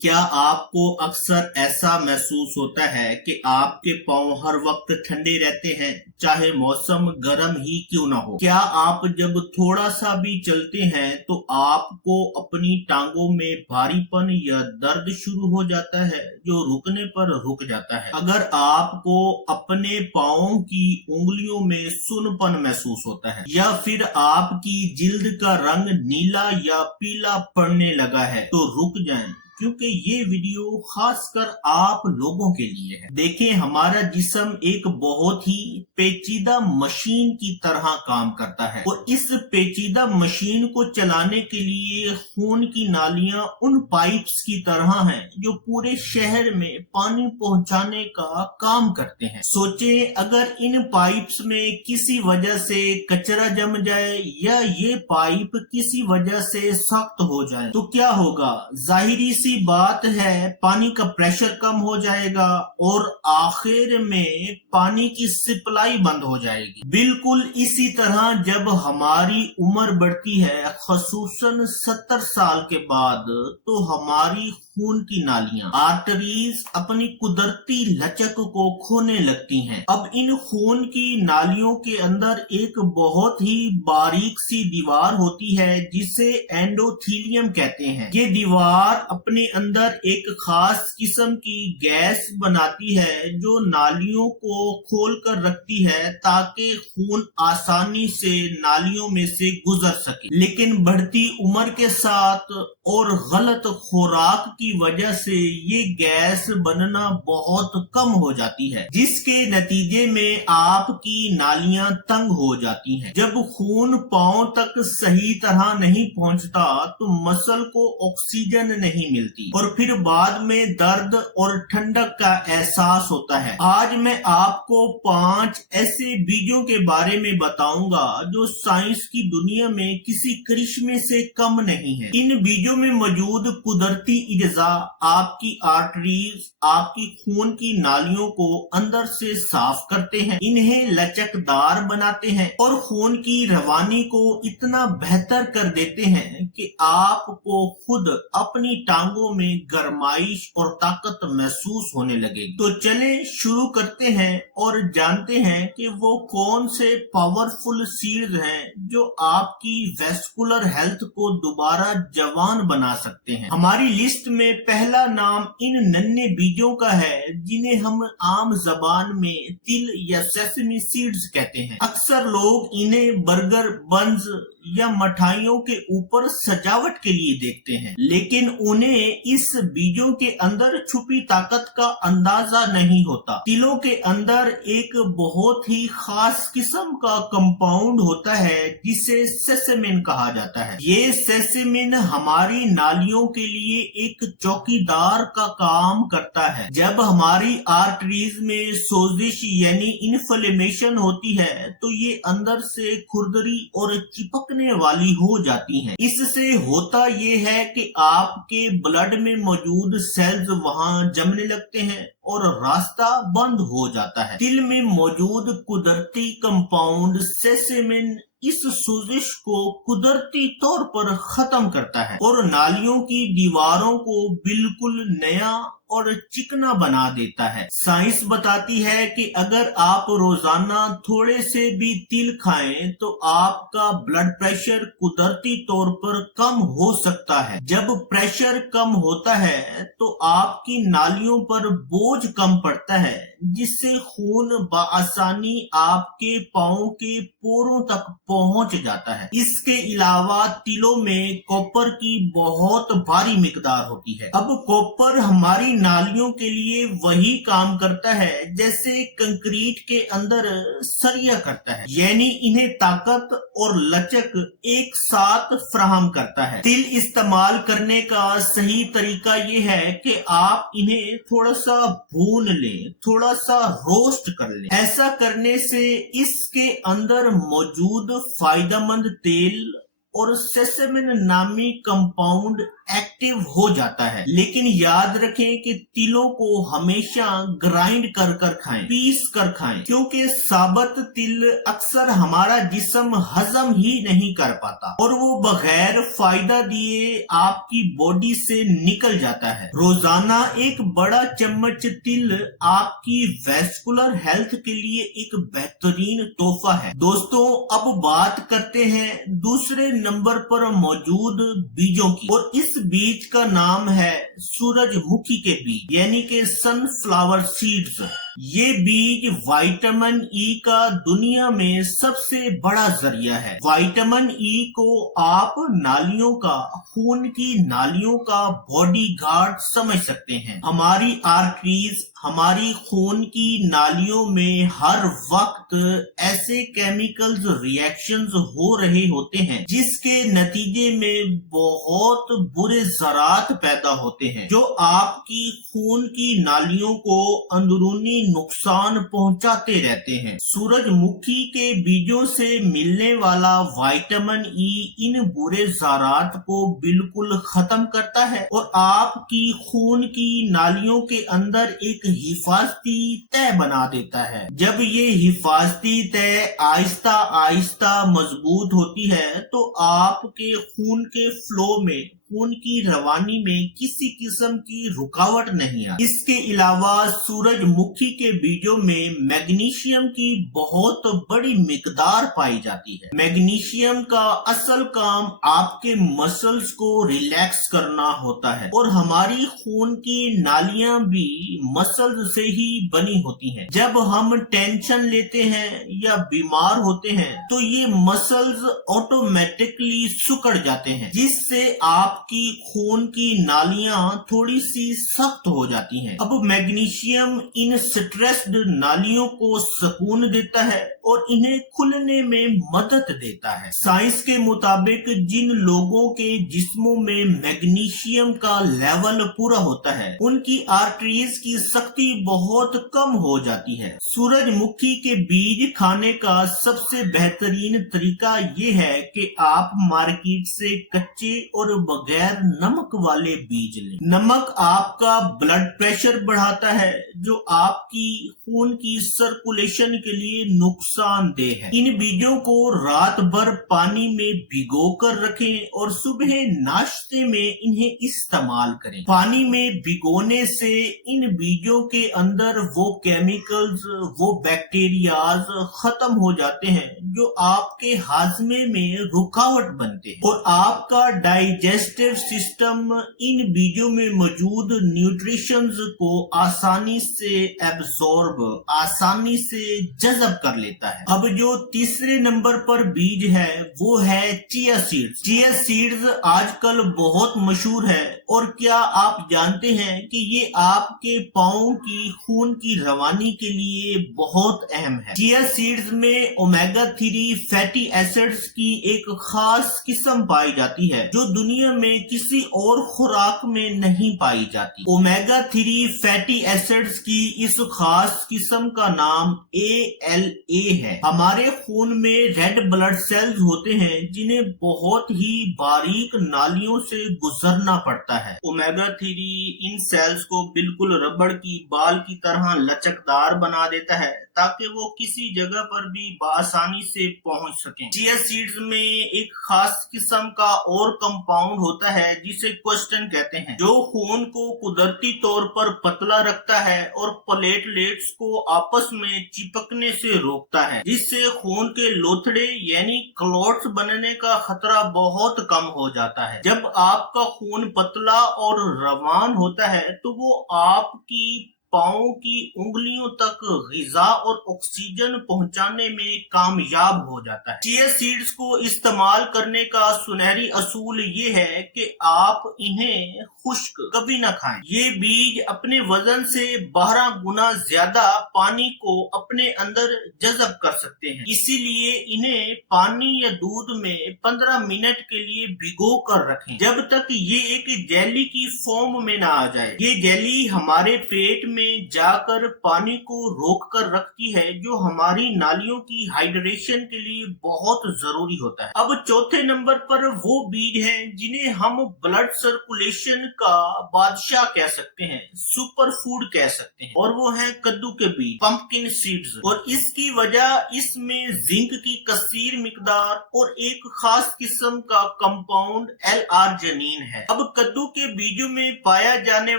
क्या आपको अक्सर ऐसा महसूस होता है कि आपके पांव हर वक्त ठंडे रहते हैं, चाहे मौसम गर्म ही क्यों ना हो? क्या आप जब थोड़ा सा भी चलते हैं तो आपको अपनी टांगों में भारीपन या दर्द शुरू हो जाता है जो रुकने पर रुक जाता है? अगर आपको अपने पांवों की उंगलियों में सुन्नपन महसूस होता है या फिर आपकी जिल्द का रंग नीला या पीला पड़ने लगा है तो रुक जाएं, क्योंकि ये वीडियो खासकर आप लोगों के लिए है। देखें, हमारा जिस्म एक बहुत ही पेचीदा मशीन की तरह काम करता है और इस पेचीदा मशीन को चलाने के लिए खून की नालियां उन पाइप्स की तरह हैं जो पूरे शहर में पानी पहुंचाने का काम करते हैं। सोचें, अगर इन पाइप्स में किसी वजह से कचरा जम जाए या ये पाइप किसी वजह से सख्त हो जाए तो क्या होगा? जाहिरी सी बात है, पानी का प्रेशर कम हो जाएगा और आखिर में पानी की सप्लाई बंद हो जाएगी। बिल्कुल इसी तरह जब हमारी उम्र बढ़ती है, खसूसन 70 साल के बाद, तो हमारी खून की नालियां आर्टरीज अपनी कुदरती लचक को खोने लगती हैं। अब इन खून की नालियों के अंदर एक बहुत ही बारीक सी दीवार होती है जिसे एंडोथीलियम कहते हैं। ये दीवार अपने अंदर एक खास किस्म की गैस बनाती है जो नालियों को खोल कर रखती है ताकि खून आसानी से नालियों में से गुजर सके। लेकिन बढ़ती उम्र के साथ और गलत खुराक की वजह से ये गैस बनना बहुत कम हो जाती है, जिसके नतीजे में आपकी नालियां तंग हो जाती हैं। जब खून पांव तक सही तरह नहीं पहुंचता तो मसल को ऑक्सीजन नहीं मिलती और फिर बाद में दर्द और ठंडक का एहसास होता है। आज मैं आपको 5 ऐसे बीजों के बारे में बताऊंगा जो साइंस की दुनिया में किसी करिश्मे से कम नहीं है। इन बीजों में मौजूद कुदरती इज्जा आपकी आर्टरीज, आपकी खून की नालियों को अंदर से साफ करते हैं, इन्हें लचकदार बनाते हैं और खून की रवानी को इतना बेहतर कर देते हैं कि आपको खुद अपनी टांगों में गर्माइश और ताकत महसूस होने लगेगी। तो चलें शुरू करते हैं और जानते हैं कि वो कौन से पावरफुल सीड्स हैं जो आपकी वेस्कुलर हेल्थ को दोबारा जवान बना सकते हैं। हमारी लिस्ट में पहला नाम इन नन्हे बीजों का है जिन्हें हम आम जबान में तिल या सेसमी सीड्स कहते हैं। अक्सर लोग इन्हें बर्गर, बन्स या मिठाइयों के ऊपर सजावट के लिए देखते हैं, लेकिन उन्हें इस बीजों के अंदर छुपी ताकत का अंदाजा नहीं होता। तिलों के अंदर एक बहुत ही खास किस्म का कंपाउंड होता है जिसे सेसेमिन कहा जाता है। ये सेसेमिन हमारी नालियों के लिए एक चौकीदार का काम करता है। जब हमारी आर्टरीज में सोजिश यानी इन्फ्लेमेशन होती है तो ये अंदर से खुरदरी और चिपकने वाली हो जाती हैं। इससे होता ये है कि आपके ब्लड में मौजूद सेल्स वहां जमने लगते हैं और रास्ता बंद हो जाता है। तिल में मौजूद कुदरती कंपाउंड सेसेमिन इस सोजिश को कुदरती तौर पर खत्म करता है और नालियों की दीवारों को बिल्कुल नया और चिकना बना देता है। साइंस बताती है कि अगर आप रोजाना थोड़े से भी तिल खाएं तो आपका ब्लड प्रेशर कुदरती तौर पर कम हो सकता है। जब प्रेशर कम होता है तो आपकी नालियों पर बोझ कम पड़ता है, जिससे खून बआसानी आपके पांव के पोरों तक पहुंच जाता है। इसके अलावा तिलों में कॉपर की बहुत भारी मिकदार होती है। अब कॉपर हमारी नालियों के लिए वही काम करता है जैसे कंक्रीट के अंदर सरिया करता है, यानी इन्हें ताकत और लचक एक साथ फराहम करता है। तिल इस्तेमाल करने का सही तरीका ये है कि आप इन्हें थोड़ा सा भून लें, थोड़ा सा रोस्ट कर लें। ऐसा करने से इसके अंदर मौजूद फायदेमंद तेल और सेसेमिन नामी कंपाउंड एक्टिव हो जाता है। लेकिन याद रखें कि तिलों को हमेशा ग्राइंड कर कर खाएं, पीस कर खाएं, क्योंकि साबुत तिल अक्सर हमारा जिस्म हजम ही नहीं कर पाता और वो बगैर फायदा दिए आपकी बॉडी से निकल जाता है। रोजाना एक बड़ा चम्मच तिल आपकी वैस्कुलर हेल्थ के लिए एक बेहतरीन तोहफा है। दोस्तों, अब बात करते हैं दूसरे नंबर पर मौजूद बीजों की, और इस बीज का नाम है सूरजमुखी के बीज, यानी कि सनफ्लावर सीड्स। ये बीज विटामिन ई का दुनिया में सबसे बड़ा जरिया है। विटामिन ई को आप नालियों का, खून की नालियों का बॉडीगार्ड समझ सकते हैं। हमारी आर्टरीज, हमारी खून की नालियों में हर वक्त ऐसे केमिकल्स रिएक्शंस हो रहे होते हैं जिसके नतीजे में बहुत बुरे ज़रात पैदा होते हैं जो आपकी खून की नालियों को अंदरूनी नुकसान पहुंचाते रहते हैं। सूरजमुखी के बीजों से मिलने वाला विटामिन ई इन बुरे ज़रात को बिल्कुल खत्म करता है और आपकी खून की नालियों के अंदर एक हिफाजती तह बना देता है। जब ये हिफाजती तह आहिस्ता आहिस्ता मजबूत होती है तो आपके खून के फ्लो में, खून की रवानी में किसी किस्म की रुकावट नहीं आती। इसके अलावा सूरजमुखी के बीजों में मैग्नीशियम की बहुत बड़ी मिकदार पाई जाती है। मैग्नीशियम का असल काम आपके मसल्स को रिलैक्स करना होता है और हमारी खून की नालियां भी मसल्स से ही बनी होती हैं। जब हम टेंशन लेते हैं या बीमार होते हैं तो ये मसल्स ऑटोमेटिकली सिकुड़ जाते हैं, जिससे आपकी खून की नालियां थोड़ी सी सख्त हो जाती हैं। अब मैग्नीशियम इन स्ट्रेस्ड नालियों को सुकून देता है और इन्हें खुलने में मदद देता है। साइंस के मुताबिक जिन लोगों के जिस्मों में मैग्नीशियम का लेवल पूरा होता है उनकी आर्टरीज की सख्ती बहुत कम हो जाती है। सूरजमुखी के बीज खाने का सबसे बेहतरीन तरीका ये है कि आप मार्केट से कच्चे और बगैर नमक वाले बीज लें। नमक आपका ब्लड प्रेशर बढ़ाता है जो आपकी खून की सर्कुलेशन के लिए नुकसानदेह है। इन बीजों को रात भर पानी में भिगो कर रखें और सुबह नाश्ते में इन्हें इस्तेमाल करें। पानी में भिगोने से इन बीजों के अंदर वो केमिकल्स, वो बैक्टीरियाज खत्म हो जाते हैं जो आपके हाजमे में रुकावट बनते हैं और आपका डाइजेस्टिव सिस्टम इन बीजों में मौजूद न्यूट्रिशंस को आसानी से एब्सॉर्ब, आसानी से जज़ब कर लेता है। अब जो तीसरे नंबर पर बीज है वो है चिया सीड्स। चिया सीड्स आजकल बहुत मशहूर है और क्या आप जानते हैं कि ये आपके पाँव की खून की रवानी के लिए बहुत अहम है। चिया सीड्स में ओमेगा 3 फैटी एसिड्स की एक खास किस्म पाई जाती है जो दुनिया में किसी और खुराक में नहीं पाई जाती। ओमेगा 3 फैटी एसिड्स की इस खास किस्म का नाम ALA है। हमारे खून में रेड ब्लड सेल्स होते हैं जिन्हें बहुत ही बारीक नालियों से गुजरना पड़ता है। ओमेगा 3 इन सेल्स को बिल्कुल रबड़ की बाल की तरह लचकदार बना देता है ताकि वो किसी जगह पर भी आसानी से पहुंच सकें। चिया सीड्स में एक खास किस्म का और कंपाउंड होता है जिसे क्वेश्चन कहते हैं, जो खून को कुदरती तौर पर पतला रखता है और प्लेटलेट्स को आपस में चिपकने से रोकता है, जिससे खून के लोथड़े यानी क्लॉट्स बनने का खतरा बहुत कम हो जाता है। जब आपका खून पतला और रवान होता है तो वो आपकी पाँव की उंगलियों तक ग़िज़ा और ऑक्सीजन पहुंचाने में कामयाब हो जाता है। चिया सीड्स को इस्तेमाल करने का सुनहरी असूल ये है कि आप इन्हें खुश्क कभी न खाएं। ये बीज अपने वजन से 12 गुना ज्यादा पानी को अपने अंदर जज़ब कर सकते हैं, इसीलिए इन्हें पानी या दूध में 15 मिनट के लिए भिगो कर रखें जब तक ये एक जेली की फॉर्म में ना आ जाए। ये जेली हमारे पेट में में जाकर पानी को रोक कर रखती है, जो हमारी नालियों की हाइड्रेशन के लिए बहुत जरूरी होता है। अब चौथे नंबर पर वो बीज हैं जिन्हें हम ब्लड सर्कुलेशन का बादशाह कह सकते हैं, सुपर फूड कह सकते हैं, और वो है कद्दू के बीज, पंपकिन सीड्स। और इसकी वजह इसमें जिंक की कसीर मिकदार और एक खास किस्म का कंपाउंड L-आर्जिनिन है। अब कद्दू के बीजों में पाया जाने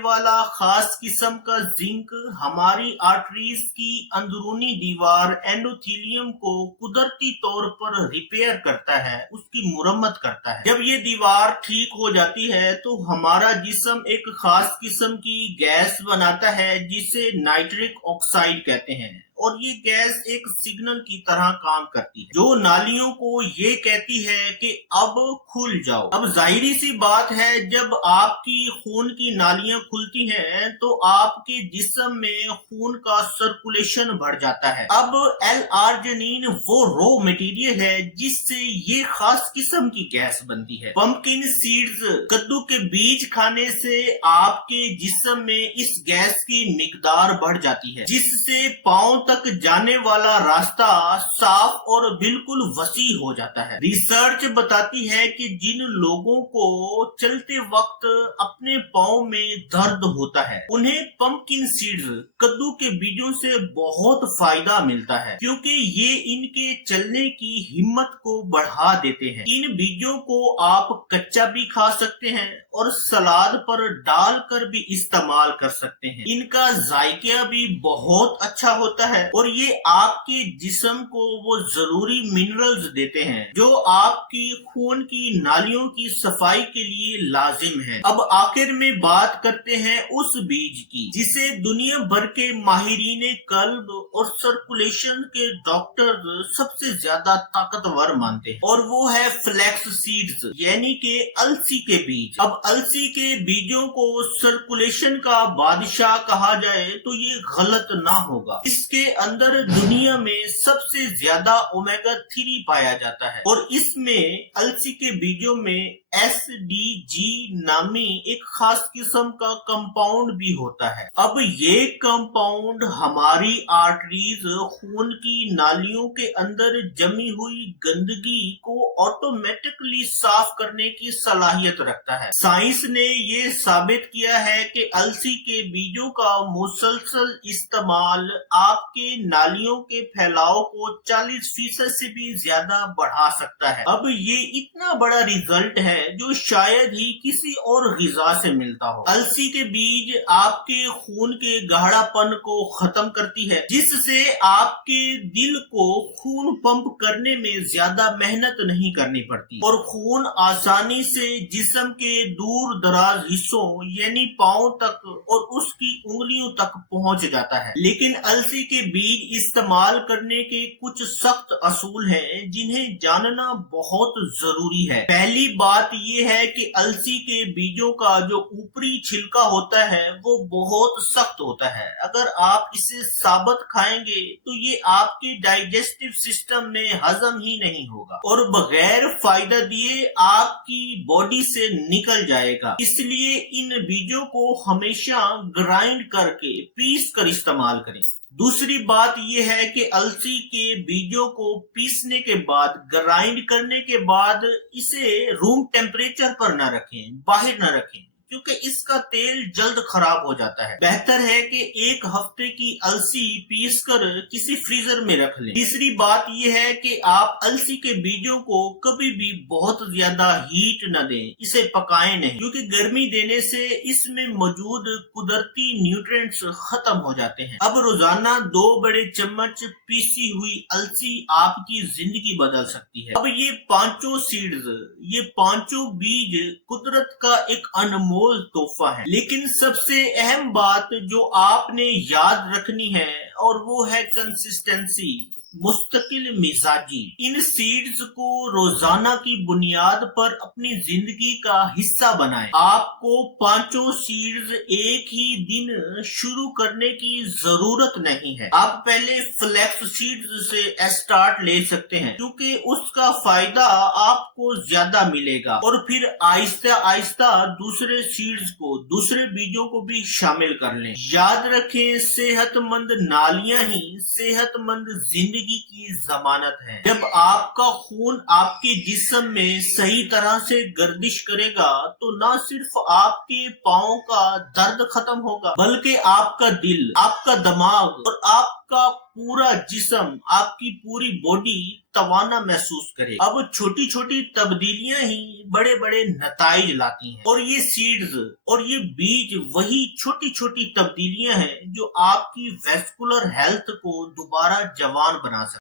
वाला खास किस्म का जिंक हमारी आर्टरीज की अंदरूनी दीवार एंडोथेलियम को कुदरती तौर पर रिपेयर करता है, उसकी मुरम्मत करता है। जब ये दीवार ठीक हो जाती है तो हमारा जिस्म एक खास किस्म की गैस बनाता है जिसे नाइट्रिक ऑक्साइड कहते हैं, और ये गैस एक सिग्नल की तरह काम करती है जो नालियों को ये कहती है कि अब खुल जाओ। अब जाहिरी सी बात है, जब आपकी खून की नालियां खुलती हैं तो आपके जिस्म में खून का सर्कुलेशन बढ़ जाता है। अब L-आर्जिनिन वो रॉ मटेरियल है जिससे ये खास किस्म की गैस बनती है। पंपकिन सीड्स, कद्दू के बीज खाने से आपके जिस्म में इस गैस की मिकदार बढ़ जाती है, जिससे पांव तक जाने वाला रास्ता साफ और बिल्कुल वसी हो जाता है। रिसर्च बताती है कि जिन लोगों को चलते वक्त अपने पांव में दर्द होता है, उन्हें पंपकिन सीड्स, कद्दू के बीजों से बहुत फायदा मिलता है, क्योंकि ये इनके चलने की हिम्मत को बढ़ा देते हैं। इन बीजों को आप कच्चा भी खा सकते हैं और सलाद पर डालकर भी इस्तेमाल कर सकते हैं। इनका जायका भी बहुत अच्छा होता है और ये आपके जिस्म को वो जरूरी मिनरल्स देते हैं जो आपकी खून की नालियों की सफाई के लिए लाजिम है। अब आखिर में बात करते हैं उस बीज की जिसे दुनिया भर के माहिरीन कल्ब और सर्कुलेशन के डॉक्टर सबसे ज्यादा ताकतवर मानते हैं, और वो है फ्लैक्स सीड्स, यानी कि अलसी के बीज। अब अलसी के बीजों को सर्कुलेशन का बादशाह कहा जाए तो ये गलत ना होगा। इसके अंदर दुनिया में सबसे ज्यादा ओमेगा 3 पाया जाता है, और इसमें अलसी के बीजों में SDG नामी एक खास किस्म का कंपाउंड भी होता है। अब ये कंपाउंड हमारी आर्टरीज, खून की नालियों के अंदर जमी हुई गंदगी को ऑटोमेटिकली साफ करने की सलाहियत रखता है। साइंस ने ये साबित किया है कि अलसी के बीजों का मुसलसल इस्तेमाल आपके नालियों के फैलाव को 40% से भी ज्यादा बढ़ा सकता है। अब ये इतना बड़ा रिजल्ट है जो शायद ही किसी और ग़िज़ा से मिलता हो। अलसी के बीज आपके खून के गाढ़ापन को खत्म करती है, जिससे आपके दिल को खून पंप करने में ज्यादा मेहनत नहीं करनी पड़ती और खून आसानी से जिस्म के दूर दराज हिस्सों यानी पांव तक और उसकी उंगलियों तक पहुंच जाता है। लेकिन अलसी के बीज इस्तेमाल करने के कुछ सख्त असूल हैं जिन्हें जानना बहुत जरूरी है। पहली बात ये है कि अलसी के बीजों का जो ऊपरी छिलका होता है वो बहुत सख्त होता है। अगर आप इसे साबुत खाएंगे तो ये आपके डाइजेस्टिव सिस्टम में हजम ही नहीं होगा और बगैर फायदा दिए आपकी बॉडी से निकल जाएगा। इसलिए इन बीजों को हमेशा ग्राइंड करके पीस कर इस्तेमाल करें। दूसरी बात यह है कि अलसी के बीजों को पीसने के बाद, ग्राइंड करने के बाद इसे रूम टेम्परेचर पर न रखें, बाहर न रखें, क्योंकि इसका तेल जल्द खराब हो जाता है। बेहतर है कि एक हफ्ते की अलसी पीसकर किसी फ्रीजर में रख लें। तीसरी बात यह है कि आप अलसी के बीजों को कभी भी बहुत ज्यादा हीट न दें, इसे पकाएं नहीं, क्योंकि गर्मी देने से इसमें मौजूद कुदरती न्यूट्रिएंट्स खत्म हो जाते हैं। अब रोजाना 2 बड़े चम्मच पीसी हुई अलसी आपकी जिंदगी बदल सकती है। अब ये पांचों सीड्स, ये पांचों बीज कुदरत का एक अनमोल तोहफा है। लेकिन सबसे अहम बात जो आपने याद रखनी है और वो है कंसिस्टेंसी, मुस्तकिल मिजाजी। इन सीड्स को रोजाना की बुनियाद पर अपनी जिंदगी का हिस्सा बनाएं। आपको पांचों सीड्स एक ही दिन शुरू करने की जरूरत नहीं है। आप पहले फ्लैक्स सीड्स से स्टार्ट ले सकते हैं क्योंकि उसका फायदा आपको ज्यादा मिलेगा, और फिर आहिस्ता आहिस्ता दूसरे सीड्स को, दूसरे बीजों को भी शामिल कर लें। याद रखें, सेहतमंद नालियां ही सेहतमंद जिंदगी की जमानत है। जब आपका खून आपके जिस्म में सही तरह से गर्दिश करेगा तो न सिर्फ आपके पाँव का दर्द खत्म होगा, बल्कि आपका दिल, आपका दिमाग और आपका पूरा जिस्म, आपकी पूरी बॉडी तवाना महसूस करे। अब छोटी छोटी तब्दीलियां ही बड़े बड़े नताइज लाती हैं, और ये सीड्स और ये बीज वही छोटी छोटी तब्दीलियां हैं जो आपकी वेस्कुलर हेल्थ को दोबारा जवान बना सकती हैं।